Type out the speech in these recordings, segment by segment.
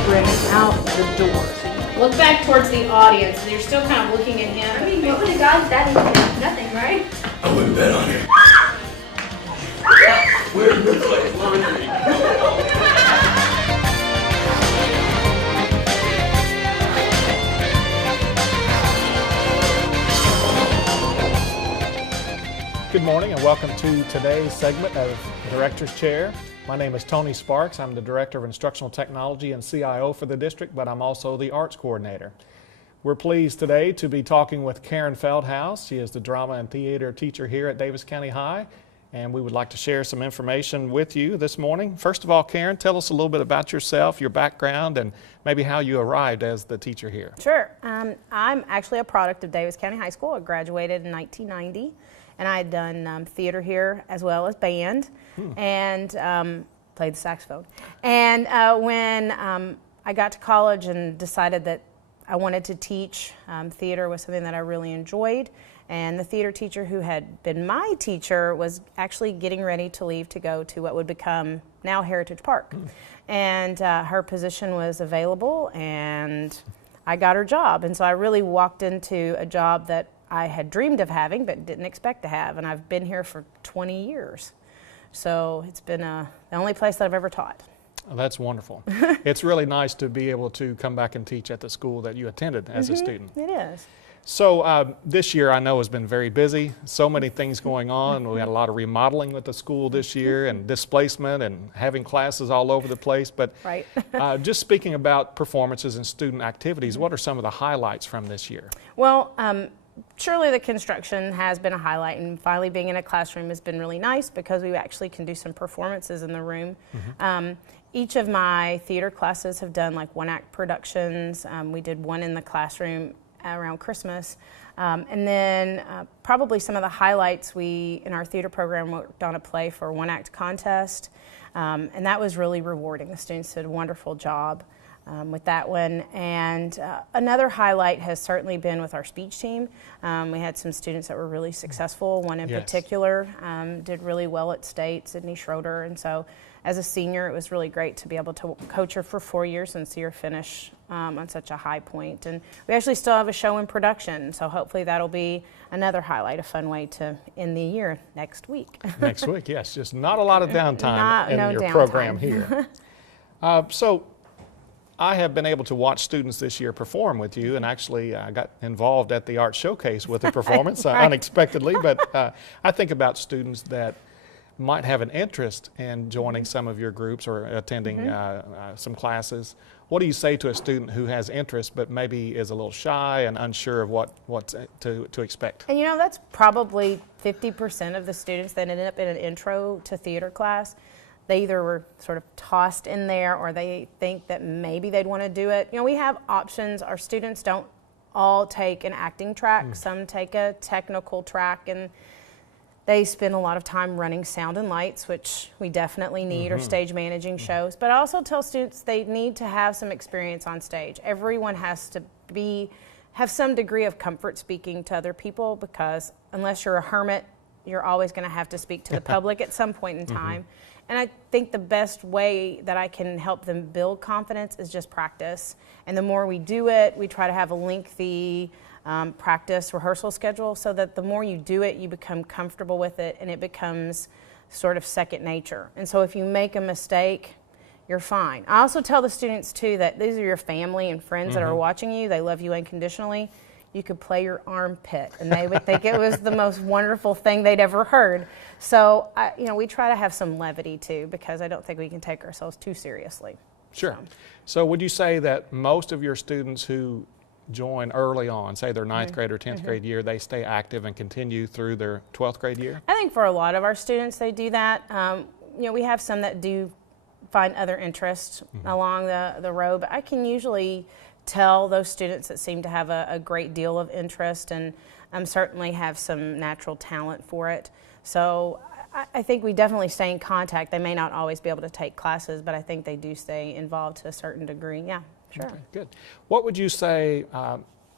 apron out the door. So you look back towards the audience, and you're still kind of looking at him. I mean, what would have gotten that into? Nothing, right? I wouldn't bet on it. Where's the place? Good morning and welcome to today's segment of Director's Chair. My name is Tony Sparks. I'm the Director of Instructional Technology and CIO for the district, but I'm also the Arts Coordinator. We're pleased today to be talking with Karen Feldhaus. She is the drama and theater teacher here at Daviess County High, and we would like to share some information with you this morning. First of all, Karen, tell us a little bit about yourself, your background, and maybe how you arrived as the teacher here. Sure. I'm actually a product of Daviess County High School. I graduated in 1990. And I had done theater here as well as band and played the saxophone. And when I got to college and decided that I wanted to teach, theater was something that I really enjoyed. And the theater teacher who had been my teacher was actually getting ready to leave to go to what would become now Heritage Park. And her position was available and I got her job. And so I really walked into a job that I had dreamed of having but didn't expect to have, and I've been here for 20 years. So it's been the only place that I've ever taught. Oh, that's wonderful. It's really nice to be able to come back and teach at the school that you attended as a student. It is. So this year I know has been very busy, so many things going on. We had a lot of remodeling with the school this year and displacement and having classes all over the place. But right. Just speaking about performances and student activities, what are some of the highlights from this year? Well, surely the construction has been a highlight, and finally being in a classroom has been really nice because we actually can do some performances in the room. Each of my theater classes have done like one-act productions. We did one in the classroom around Christmas. And then probably some of the highlights, we in our theater program worked on a play for a one-act contest, and that was really rewarding. The students did a wonderful job with that one. And another highlight has certainly been with our speech team. We had some students that were really successful. One in particular did really well at state, Sydney Schroeder. And so as a senior, it was really great to be able to coach her for 4 years and see her finish on such a high point. And we actually still have a show in production, so hopefully that'll be another highlight, a fun way to end the year next week. Next week, yes. Just not a lot of downtime in your program here. So I have been able to watch students this year perform with you, and actually I got involved at the art showcase with a performance unexpectedly, but I think about students that might have an interest in joining some of your groups or attending some classes. What do you say to a student who has interest but maybe is a little shy and unsure of what to expect? And you know, that's probably 50% of the students that ended up in an intro to theater class. They either were sort of tossed in there or they think that maybe they'd want to do it. You know, we have options. Our students don't all take an acting track. Some take a technical track, and they spend a lot of time running sound and lights, which we definitely need, or stage managing shows. But I also tell students they need to have some experience on stage. Everyone has to have some degree of comfort speaking to other people, because unless you're a hermit, you're always going to have to speak to the public at some point in time. And I think the best way that I can help them build confidence is just practice. And the more we do it, we try to have a lengthy practice rehearsal schedule so that the more you do it, you become comfortable with it and it becomes sort of second nature. And so if you make a mistake, you're fine. I also tell the students too that these are your family and friends that are watching you. They love you unconditionally. You could play your armpit and they would think it was the most wonderful thing they'd ever heard. So, you know, we try to have some levity too, because I don't think we can take ourselves too seriously. Sure. So would you say that most of your students who join early on, say their 9th grade or 10th grade year, they stay active and continue through their 12th grade year? I think for a lot of our students, they do that. You know, we have some that do find other interests along the road, but I can usually tell those students that seem to have a great deal of interest and certainly have some natural talent for it. So I think we definitely stay in contact. They may not always be able to take classes, but I think they do stay involved to a certain degree. Yeah, sure. Okay, good. What would you say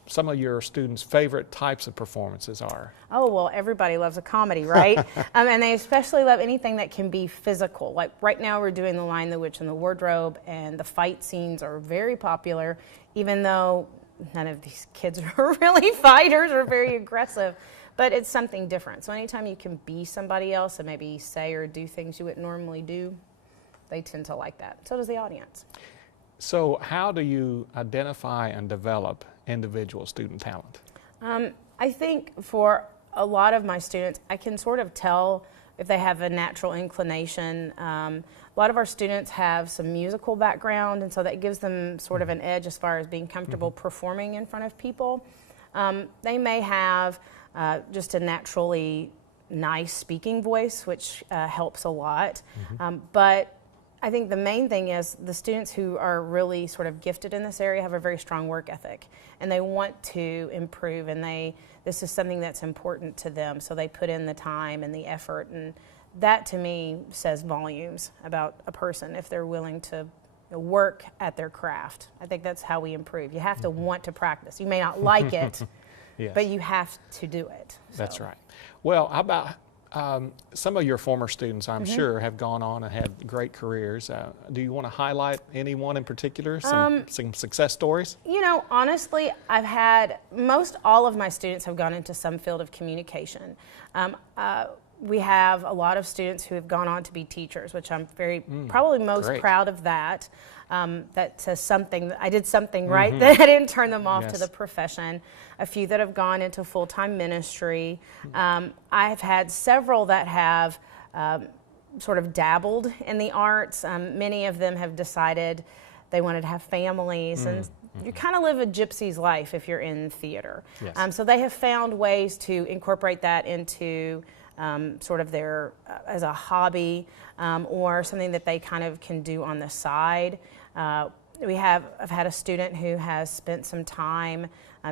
some of your students' favorite types of performances are. Oh, well, everybody loves a comedy, right? And they especially love anything that can be physical. Like right now we're doing The Lion, the Witch, and the Wardrobe, and the fight scenes are very popular, even though none of these kids are really fighters or very aggressive. But it's something different. So anytime you can be somebody else and maybe say or do things you wouldn't normally do, they tend to like that. So does the audience. So how do you identify and develop individual student talent? I think for a lot of my students, I can sort of tell if they have a natural inclination. A lot of our students have some musical background, and so that gives them sort of an edge as far as being comfortable performing in front of people. They may have just a naturally nice speaking voice, which helps a lot. But I think the main thing is the students who are really sort of gifted in this area have a very strong work ethic, and they want to improve, and this is something that's important to them, so they put in the time and the effort, and that to me says volumes about a person if they're willing to work at their craft. I think that's how we improve. You have to want to practice. You may not like it, Yes. but you have to do it. That's So. right. Well, how about some of your former students, I'm sure, have gone on and had great careers. Do you want to highlight anyone in particular, some success stories? You know, honestly, I've had most all of my students have gone into some field of communication. We have a lot of students who have gone on to be teachers, which I'm probably most great. proud of that. That says something, I did something right, that I didn't turn them off to the profession. A few that have gone into full-time ministry. I've had several that have sort of dabbled in the arts. Many of them have decided they wanted to have families, and you kind of live a gypsy's life if you're in theater. Yes. So they have found ways to incorporate that into sort of their, as a hobby, or something that they kind of can do on the side. I've had a student who has spent some time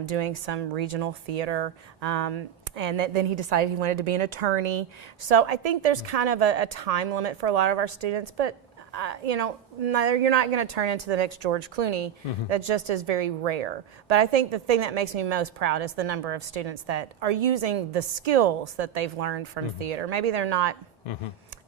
doing some regional theater, and then he decided he wanted to be an attorney. So I think there's kind of a time limit for a lot of our students, but you know, you're not going to turn into the next George Clooney. That just is very rare. But I think the thing that makes me most proud is the number of students that are using the skills that they've learned from theater. Maybe they're not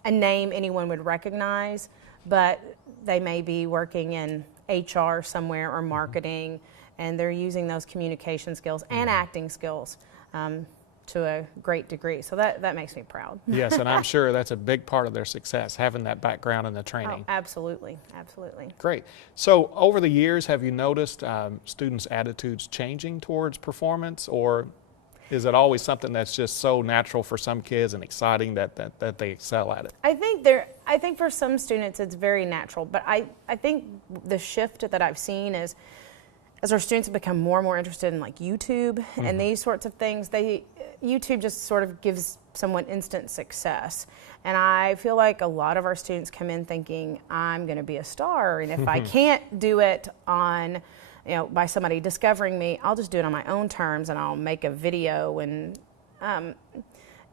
a name anyone would recognize, but they may be working in HR somewhere or marketing, and they're using those communication skills and acting skills to a great degree. So that makes me proud. Yes, and I'm sure that's a big part of their success, having that background and the training. Oh, absolutely, absolutely. Great. So over the years, have you noticed students' attitudes changing towards performance, or is it always something that's just so natural for some kids and exciting that they excel at it? I think for some students it's very natural, but I think the shift that I've seen is as our students have become more and more interested in like YouTube and these sorts of things, YouTube just sort of gives someone instant success. And I feel like a lot of our students come in thinking, I'm going to be a star, and if I can't do it on, you know, by somebody discovering me, I'll just do it on my own terms, and I'll make a video. And you know,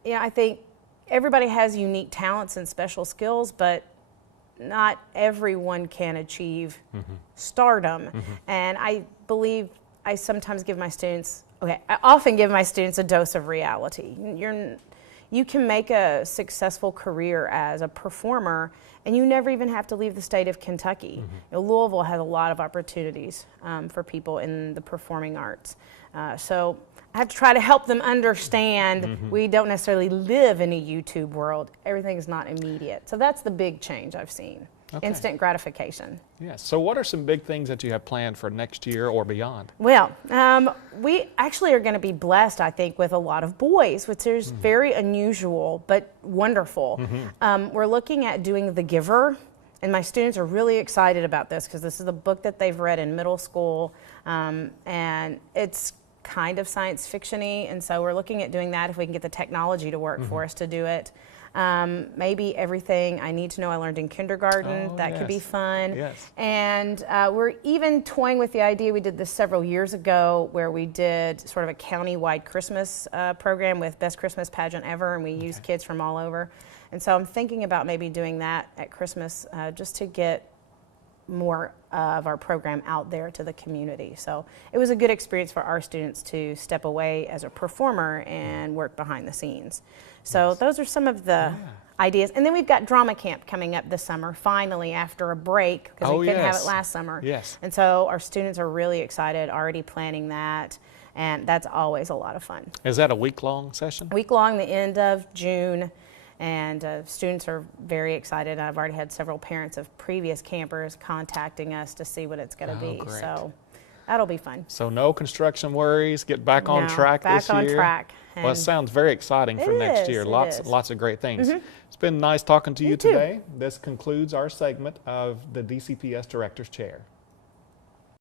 I think everybody has unique talents and special skills, but not everyone can achieve stardom. And I believe I sometimes give my students, I often give my students a dose of reality. You can make a successful career as a performer, and you never even have to leave the state of Kentucky. You know, Louisville has a lot of opportunities for people in the performing arts. So I have to try to help them understand we don't necessarily live in a YouTube world. Everything is not immediate. So that's the big change I've seen. Okay. Instant gratification. Yes. So what are some big things that you have planned for next year or beyond? Well, we actually are going to be blessed, I think, with a lot of boys, which is very unusual but wonderful. We're looking at doing The Giver, and my students are really excited about this because this is a book that they've read in middle school, and it's kind of science fiction-y, and so we're looking at doing that if we can get the technology to work for us to do it. Maybe Everything I Need to Know I Learned in Kindergarten. That could be fun. Yes. And we're even toying with the idea, we did this several years ago, where we did sort of a county-wide Christmas program with Best Christmas Pageant Ever, and we used kids from all over. And so I'm thinking about maybe doing that at Christmas just to get more of our program out there to the community. So it was a good experience for our students to step away as a performer and work behind the scenes. So those are some of the ideas. And then we've got drama camp coming up this summer, finally, after a break, because we couldn't have it last summer. Yes. And so our students are really excited, already planning that, and that's always a lot of fun. Is that a week-long session? Week long, the end of June, and students are very excited. I've already had several parents of previous campers contacting us to see what it's going to be. Great. So that'll be fun. So no construction worries, get back on track this year. Back on track. Well, it sounds very exciting for next year. Lots of great things. It's been nice talking to you today. This concludes our segment of the DCPS Director's Chair.